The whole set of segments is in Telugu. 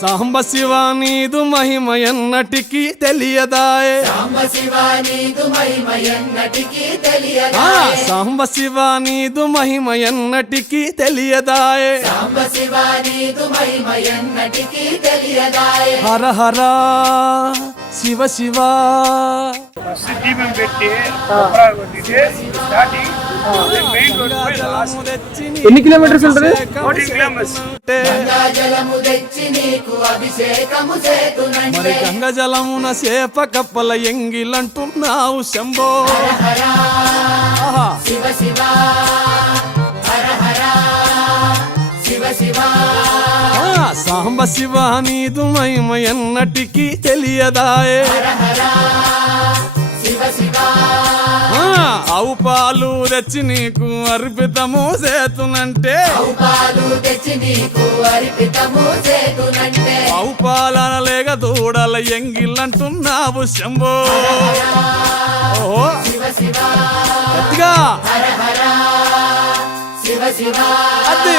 సాంబ శివ నీదు మహిమ ఎన్నటికీ తెలియదాయే సాంబ శివ నీదు మహిమ ఎన్నటికీ తెలియదాయే సాంబ శివ నీదు మహిమ ఎన్నటికీ తెలియదాయే సాంబ శివ నీదు మహిమ ఎన్నటికీ తెలియదాయే హర హర శివ శివ దీపం పెట్టి కొబ్బరి కొట్టితే దాటి మెయిన్ రోడ్ పై లాస్ట్ ఎన్ని కిలోమీటర్స్ ఉంటుంది? 14 కిలోమీటర్స్. గంగా జలము తెచ్చి నీకు అభిషేకము మరి చేతునంటే గంగ జలమున చేప కప్పల ఎంగిలంటున్నావు శంభో ఆహా. శివ శివ హర హర శివ శివ సాంబ శివ నీదు మహిమ ఎన్నటికీ తెలియదాయే హర హర శివ శివ ఆవు పాలు తెచ్చి నీకు అర్పితము చేతునంటే పాలు తెచ్చి నీకు అర్పితము చేతునంటే ఆవు పాలన లేక దూడల ఎంగిలంటున్నావు శంభో ఓహో శివ శివ గట్టిగా హర హర శివ శివ అది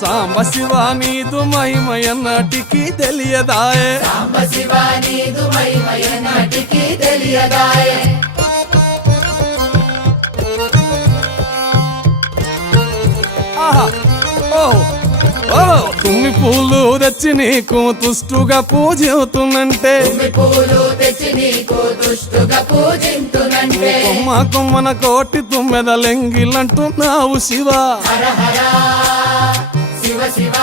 సాంబ శివ నీదు మహిమ ఎన్నటికీ తెలియదాయే సాంబ శివ నీదు మహిమ ఎన్నటికీ తెలియదాయే ఆహా ఓహో ఓ తుమ్మి పూలు తెచ్చి నీకు తుష్టుగా పూజవుతున్నంటే పూలు తెచ్చి నీకు దుష్టుగా పూజింతునంటే కొమ్మ కొమ్మన కోటి తుమ్మెదలెంగిలంటున్నావు శివ హర హర శివ శివ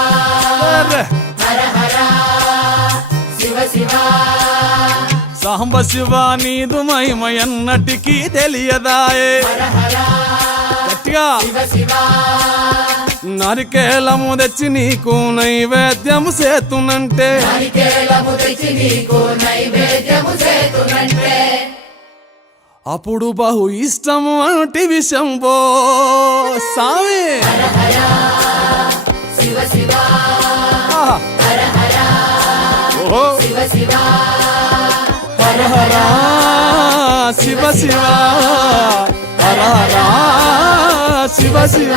అరే. హర హర శివ శివ సాంబ శివ నీదు మహిమ ఎన్నటికీ తెలియదాయే హర హర గట్టిగా శివ శివ నరికేలము తెచ్చి నీకు నైవేద్యము చేతునంటే నారికేళము తెచ్చి నీకు నైవేద్యము చేతునంటే అప్పుడు బహు ఇష్టము అంటివి శంభో సామి హర హర శివ శివ ఆహా. హర హర ఓహో శివ శివ హర హర శివ శివ హర హర శివ శివ